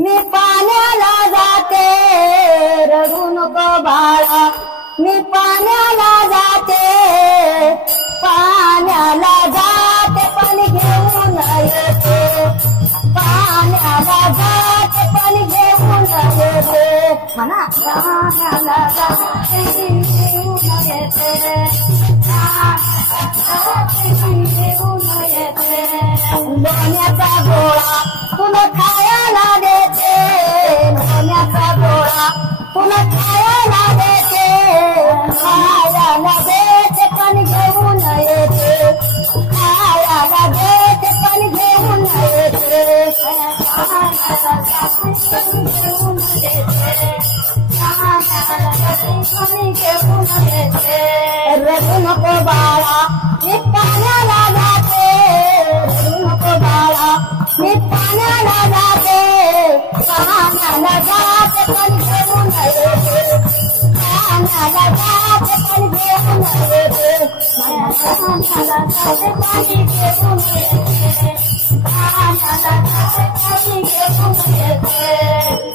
मी पाण्याला जाते रडू नको बाळा, मी पाण्याला जाते, पाण्याला जाते पाणी घेऊन येते, पाण्याला जाते पाणी घेऊन येते, म्हणा पाण्याला जाते घेऊन येते, घेऊन येते, लोण्याचा गोळा तुला खायला देते, लोण्याचा गोळा तुला खायला देते, खायला देते पण घेऊन येते, खायला देते पण घेऊन येते, घेऊन येते, घेऊन येते, रडू नको बाळा मी पाण्याला जाते, रडू नको बाळा मी पाण्याला जाते, पाण्याला जाते पण घेऊन येते, पाण्याला जाते पण घेऊन येते, पाण्याला जाते पाणी घेऊन येते, पाण्याला जाते पाणी घेऊन येते,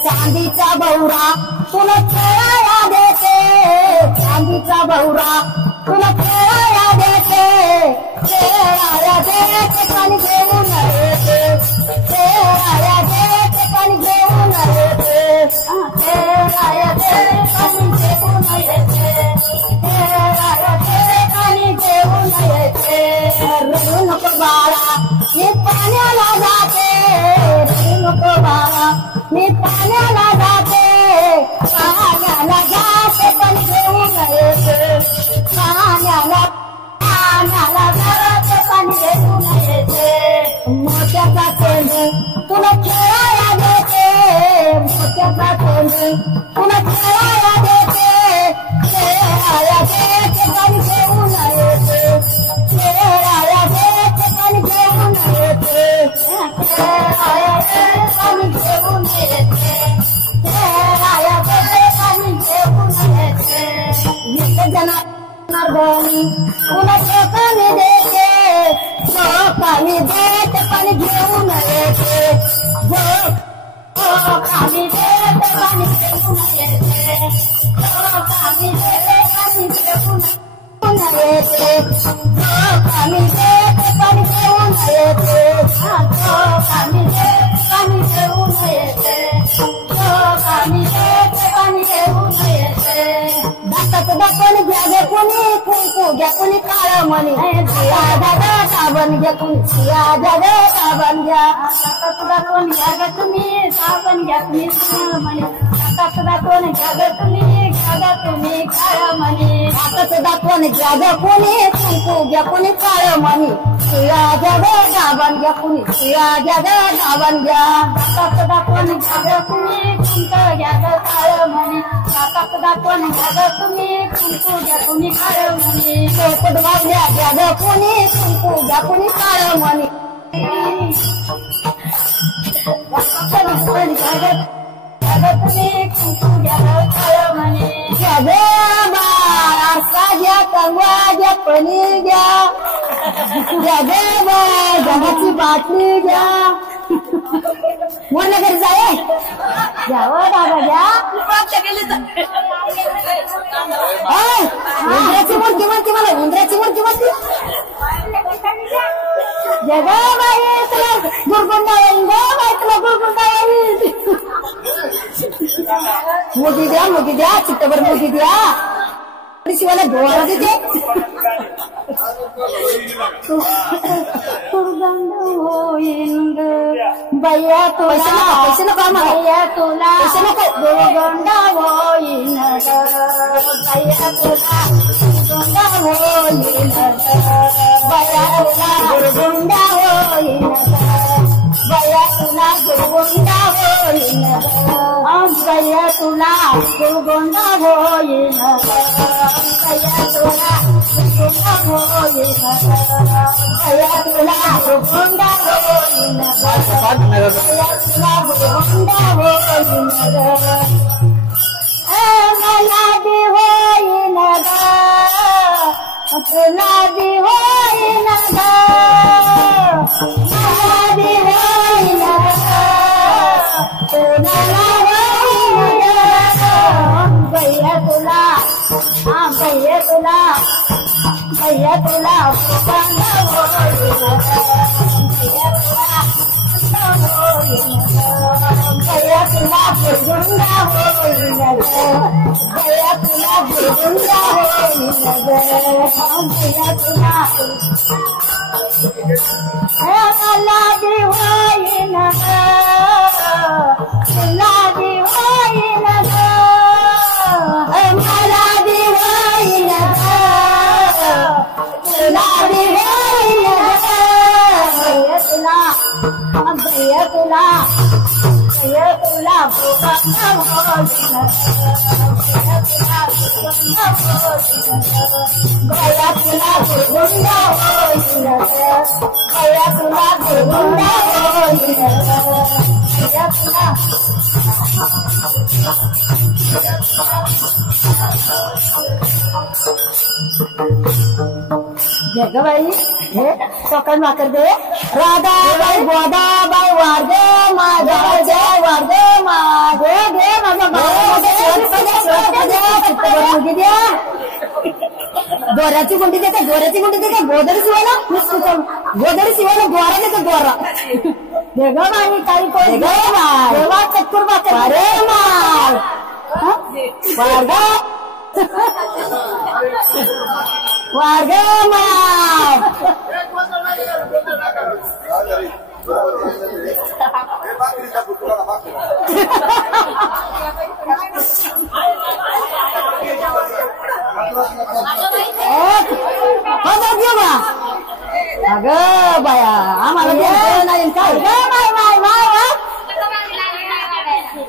चांदीचा भवरा तुला खेळायला देते, चांदीचा भवरा तुला खेळायला देते, खेळायला देते पण घेऊन येते, खेळायला देते पण घेऊन येते, खेळायला देते पण घेऊन येते, खेळायला देते पण घेऊन येते, रडू नको बाळा मी पाण्याला जाते, रडू नको बाळा मी पाण्याला जाते, पाण्याला जाते पण घेऊन येते, पाण्याला जाते पण घेऊन येते, मोत्याचा चेंडू तुला खेळायला देते, मोत्याचा चेंडू तुला खेळायला देते, खेळायला देते पण घेऊन येते, खेळायला देते पण घेऊन येते, खेळायला देते पण घेऊन येते, खेळायला देते पण घेऊन येते, जनार्दनी तुला चोखाने देते, चोखाने देते पण घेऊन येते, चोखाने देते पण घेऊन येते, चोखाने देते पण घेऊन येते, चोखाने देते पण घेऊन येते, चोखाने देते पण घेऊन येते, चोखाने देते पण घेऊन येते, दातात दाखवून घ्या गे कुणी, कुंकू घ्या कुणी काळ म्हणे, सिया दादा साबण घ्या कुणी, सिया दादा साबण घ्या, दातात दाखवून घ्या गे तुम्ही, साबण घ्या कुणी काळ म्हणे, दातात दाखवून घ्या गे तुम्ही, घ्या गे तुम्ही काळ म्हणे, दातात दाखवून घ्या गे कुणी, कुंकू घ्या कुणी काळ म्हणे, सिया दादा साबण घ्या कुणी, सिया दादा साबण घ्या, दातात दाखवून घ्या गे कुणी, कुंकू घ्या गे काळ म्हणे, दातात दाखवून घ्या गे तुम्ही, कुंकू घ्या कुणी काळ म्हणे, पोपट वाजल्या घ्या गे कुणी, कुंकू घ्या कुणी काळ म्हणे, तुम्ही कुंकू घ्या काळ म्हणे, घ्या गे बाळा साध्या कंगवा घ्या पनीर घ्या, घ्या गे बाळ जगाची बाटली घ्या, मोरला घरी जाय घ्यावं दादा घ्या, उंदराची मूर्ती म्हणते मला, उंदराची मूर्ती म्हणते, जगा बाई तुला गुरगुंडा येईल, ग बाई तुला गुरगुंडा येईल, मोदी द्या चित्तभर मोदी द्या, शिवाला डोळा देते, गुरगुंड होईल भैया तुला, पैसे नको भैया तुला, पैसे नको, गुरगुंड होईल भैया तुला, गुरगुंड होईल भैया तुला, गुरगुंड होईल भैया तुला, गुरगुंड होईल भैया तुला, गुरगुंड होईल भैया तुला, गुरगुंड होईल भैया तुला, गुरगुंड होईल भैया तुला, गुरगुंड होईल, मला बी होईल तुला बी होईल मला बी होईल भैया तुला भैया तुला भैया तुला बुरगुंडा होईल भैया तुला बुरगुंडा होईल भैया तुला मला दिवाळी न तुला दिवाळी न मला दिवाळी न तुला दिवाळी न भैया तुला भैया तुला भैया तुला भैया तुला बुरगुंडा होईल भैया तुला बुरगुंडा होईल भैया तुला बाई हे सकाळ भाकर दे राधाबाई गोदाबाई वारगे माझा जय वारगे माझे घे माझा मुगी द्या दोऱ्याची गुंडी देते दोऱ्याची गुंडी देते गोदरी शिवायला गोदरी शिवायला द्वारा देते द्वारा दे ग बाई काही कोण देवा चक्कर भाकर अरे माय वारगा वारगे माय अगं बाया आम्हाला नाही काय माय माय माय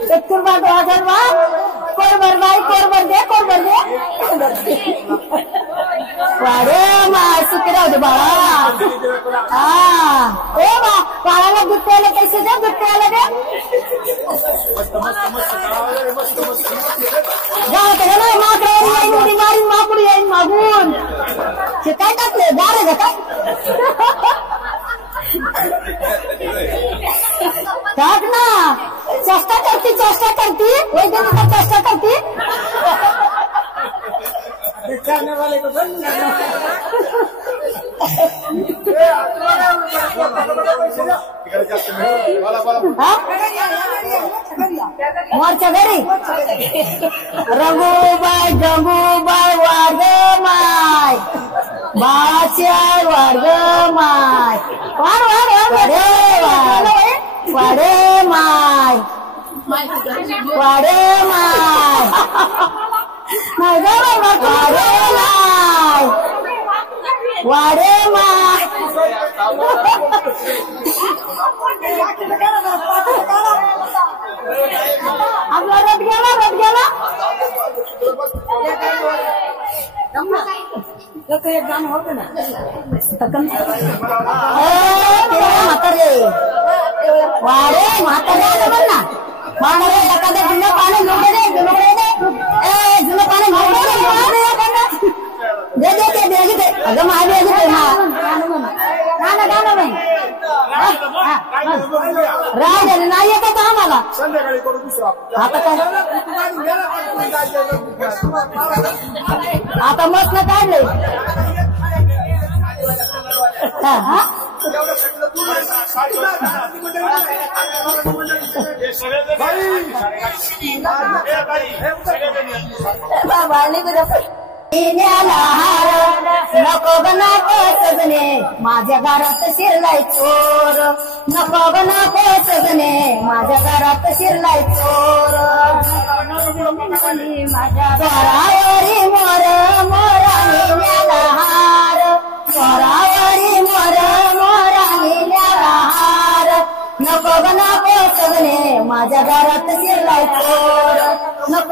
चक्कर वाजन वा कोरभर बाई कोरभर दे वारे माय सुखी राहू दे बाळा बाळाला दूध प्यायला पैसे द्या दूध प्यायला द्या नाही माकडी मारीन माकुडी येईन मागून ते काय टाकले दार आहे का टाक ना चेष्टा करती वैज्ञानिक चेष्टा करती मोरच्या घरी रघुबाई गंगूबाई वार्ग माय बाच्या वार्ग माय वाडे माय वाडे माय वाडे माय आपला रथ गेला एक गाणं होतं ना म्हातारे वाडे म्हातारे बघ ना पाणी जुनं पाणी जुनं पाणी दे अगं माझे गाणं राज नाही येत का आम्हाला आता काय आता मस्त काढले नको नको सजने माझ्या घरात शिरलाय चोर नको नको सजने माझ्या घरात शिरलाय चोर माझ्या स्वरावरी मोर मोराने हार स्वरावरी मोर मोराने हार नको नको सजने माझ्या घरात शिरलाय चोर नको